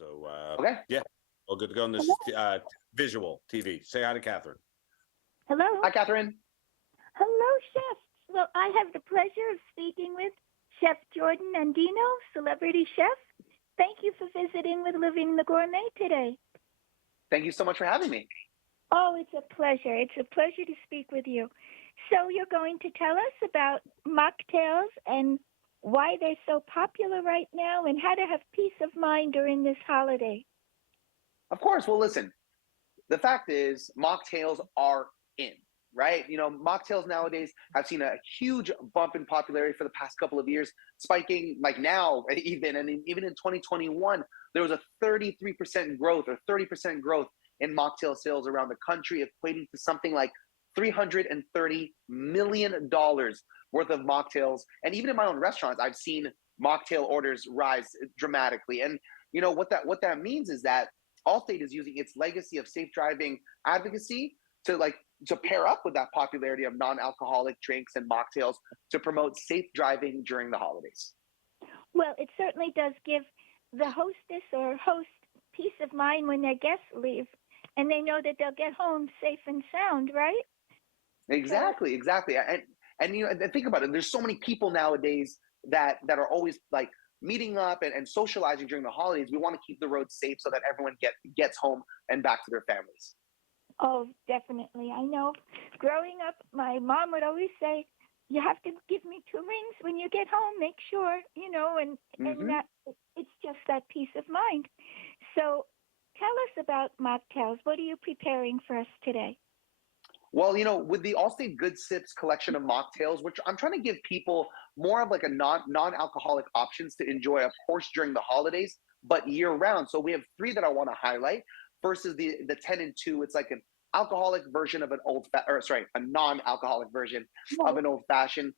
So Okay. yeah, all good to go. And this Hello. is visual TV. Say hi to Catherine. Hello. Hi, Catherine. Hello, Chef. Well, I have the pleasure of speaking with Chef Jordan Andino, celebrity chef. Thank you for visiting with Living the Gourmet today. Thank you so much for having me. Oh, it's a pleasure. It's a pleasure to speak with you. So you're going to tell us about mocktails and why they're so popular right now and how to have peace of mind during this holiday. Of course. Well, listen, the fact is, mocktails are in, right? Mocktails nowadays have seen a huge bump in popularity for the past couple of years, spiking like now, even in 2021, there was a 33% growth or 30% growth in mocktail sales around the country, equating to something like $330 million worth of mocktails. And even in my own restaurants, I've seen mocktail orders rise dramatically. And what that means is that Allstate is using its legacy of safe driving advocacy to pair up with that popularity of non-alcoholic drinks and mocktails to promote safe driving during the holidays. Well, it certainly does give the hostess or host peace of mind when their guests leave and they know that they'll get home safe and sound, right? Exactly. And think about it. There's so many people nowadays that are always like meeting up and socializing during the holidays. We want to keep the roads safe so that everyone gets home and back to their families. Oh, definitely. I know. Growing up, my mom would always say, "You have to give me 2 rings when you get home. Make sure, and that it's just that peace of mind." So, tell us about mocktails. What are you preparing for us today? Well, with the Allstate Good Sips collection of mocktails, which I'm trying to give people more of like a non-alcoholic options to enjoy, of course, during the holidays, but year round. So we have three that I want to highlight. First is the 10 and 2. It's like an alcoholic version of a non-alcoholic version of Right. an old fashioned.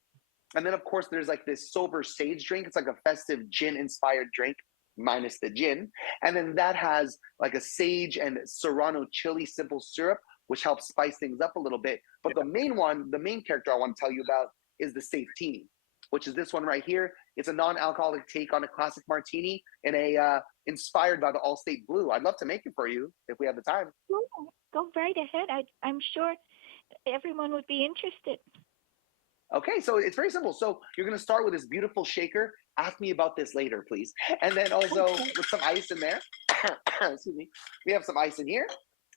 And then of course there's like this sober sage drink. It's like a festive gin inspired drink minus the gin. And then that has like a sage and serrano chili simple syrup, which helps spice things up a little bit. But the main character I want to tell you about is the Safetini, which is this one right here. It's a non-alcoholic take on a classic martini in a inspired by the Allstate Blue. I'd love to make it for you if we have the time. Sure. Go right ahead. I'm sure everyone would be interested. Okay, so it's very simple. So you're going to start with this beautiful shaker. Ask me about this later, please. And then also with some ice in there. Excuse me. We have some ice in here.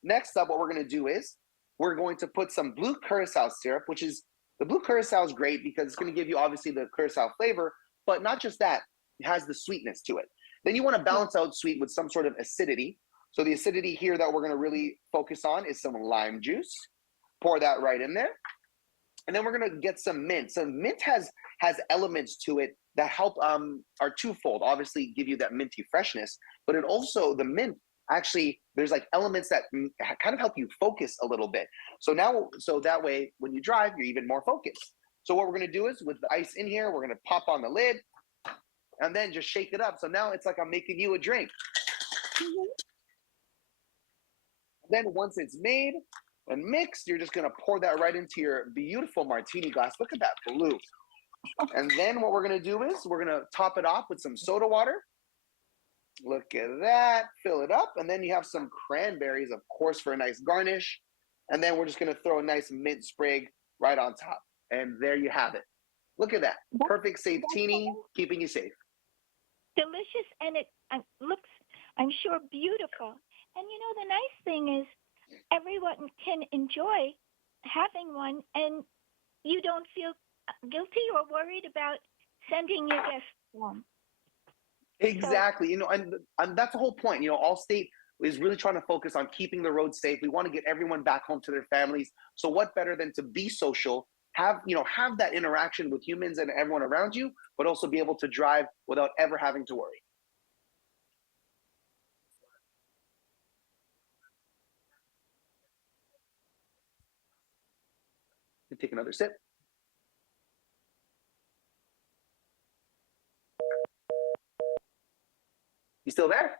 Next up, what we're going to do is we're going to put some blue curacao syrup, which is the blue curacao is great because it's going to give you obviously the curacao flavor, but not just that, it has the sweetness to it. Then you want to balance out sweet with some sort of acidity. So the acidity here that we're going to really focus on is some lime juice. Pour that right in there. And then we're gonna get some mint. So mint has elements to it that help are twofold. Obviously, give you that minty freshness, but it also the mint actually there's like elements that kind of help you focus a little bit. So that way when you drive, you're even more focused. So what we're gonna do is with the ice in here, we're gonna pop on the lid and then just shake it up. So now it's like I'm making you a drink. Mhm. Then once it's made and mixed, you're just gonna pour that right into your beautiful martini glass. Look at that blue. And then what we're gonna do is we're gonna top it off with some soda water. Look at that, fill it up. And then you have some cranberries, of course, for a nice garnish. And then we're just gonna throw a nice mint sprig right on top. And there you have it. Look at that, That- perfect safe That's teeny, keeping you safe. delicious, and it looks, I'm sure, beautiful. And the nice thing is everyone can enjoy having one, and you don't feel guilty or worried about sending your guests home. So, Exactly. And that's the whole point. Allstate is really trying to focus on keeping the roads safe. We want to get everyone back home to their families. So what better than to be social, have that interaction with humans and everyone around you, but also be able to drive without ever having to worry. Take another sip. You still there?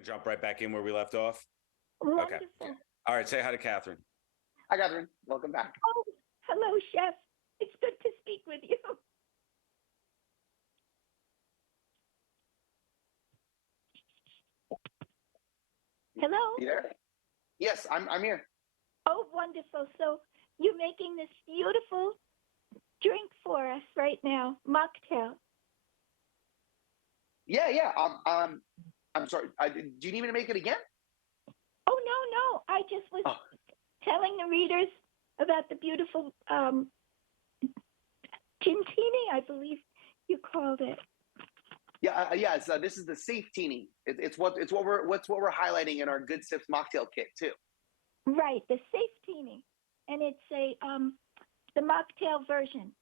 Gonna jump right back in where we left off. Wonderful. All right, say hi to Catherine. Hi, Catherine. Welcome back. Oh, hello, chef. It's good to speak with you. Hello. You there? Yes, I'm here. Oh, wonderful. So you're making this beautiful drink for us right now, mocktail. Yeah, yeah. I'm sorry. Do you need me to make it again? Oh, no. I just was Oh, telling the readers about the beautiful gintini, I believe you called it. yeah, yeah. This is the safe teeny. It's what we're highlighting in our Good Sips mocktail kit too. Right, the safe teeny. And it's the mocktail version.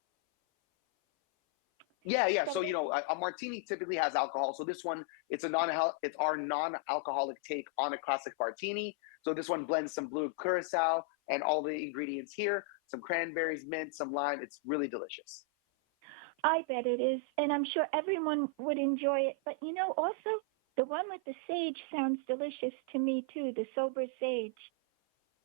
Yeah, yeah. So So a martini typically has alcohol. So this one, it's our non-alcoholic take on a classic martini. So this one blends some blue curacao and all the ingredients here, some cranberries, mint, some lime. It's really delicious. I bet it is. And I'm sure everyone would enjoy it. But also the one with the sage sounds delicious to me too, the sober sage.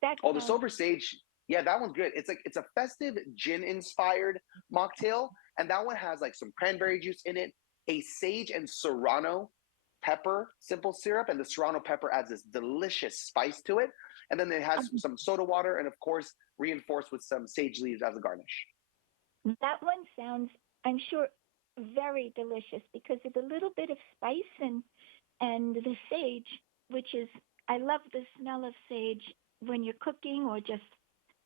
That Oh, the sounds sober sage. Yeah, that one's good. It's a festive gin inspired mocktail, and that one has like some cranberry juice in it, a sage and serrano pepper simple syrup, and the serrano pepper adds this delicious spice to it. And then it has some soda water, and of course reinforced with some sage leaves as a garnish. that one sounds, I'm sure, very delicious because of the little bit of spice and the sage, which is I love the smell of sage when you're cooking or just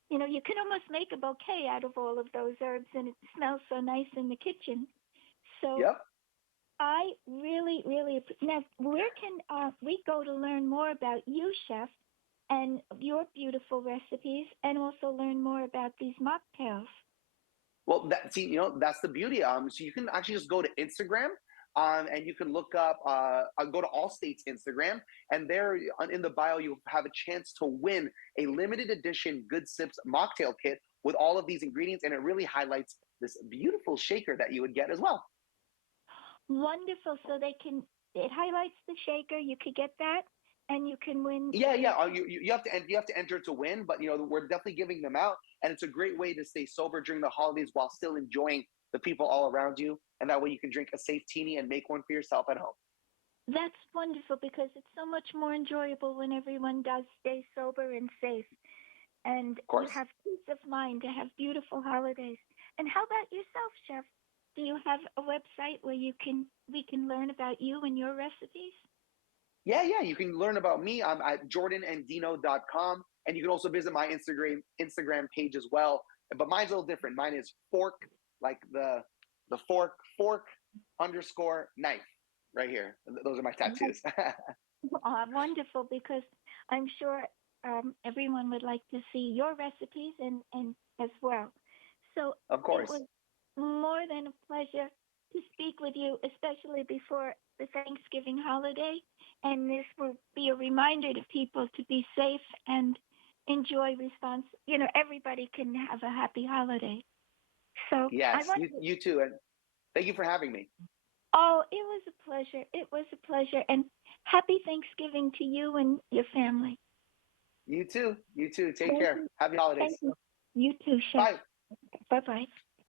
you can almost make a bouquet out of all of those herbs and it smells so nice in the kitchen. So Yep. I really, really now. Where can we go to learn more about you, chef, and your beautiful recipes, and also learn more about these mocktails? Well, that's the beauty. So you can actually just go to Instagram, and you can look up, go to Allstate's Instagram, and there in the bio you have a chance to win a limited edition Good Sips mocktail kit with all of these ingredients, and it really highlights this beautiful shaker that you would get as well. Wonderful. So it highlights the shaker. You could get that, and you can win. Yeah, yeah. You have to enter to win, but we're definitely giving them out, and it's a great way to stay sober during the holidays while still enjoying the people all around you, and that way you can drink a safe teeny and make one for yourself at home. That's wonderful because it's so much more enjoyable when everyone does stay sober and safe. And Of you course. have peace of mind to have beautiful holidays. And how about yourself, chef? Do you have a website where we can learn about you and your recipes? Yeah, yeah. You can learn about me. I'm at jordanandino.com, and you can also visit my Instagram page as well. But mine's a little different. Mine is fork, like the fork underscore knife right here. Those are my tattoos. Wonderful, because I'm sure everyone would like to see your recipes and as well. So Of it course. was more than a pleasure to speak with you, especially before the Thanksgiving holiday. And this will be a reminder to people to be safe and enjoy response. Everybody can have a happy holiday. So I Yes, want you too. And thank you for having me. oh, it was a pleasure. It was a pleasure. And happy Thanksgiving to you and your family. You too. You too. Take Thank care. you. Happy holidays. Thank you. You too, Chef. Bye. Bye bye.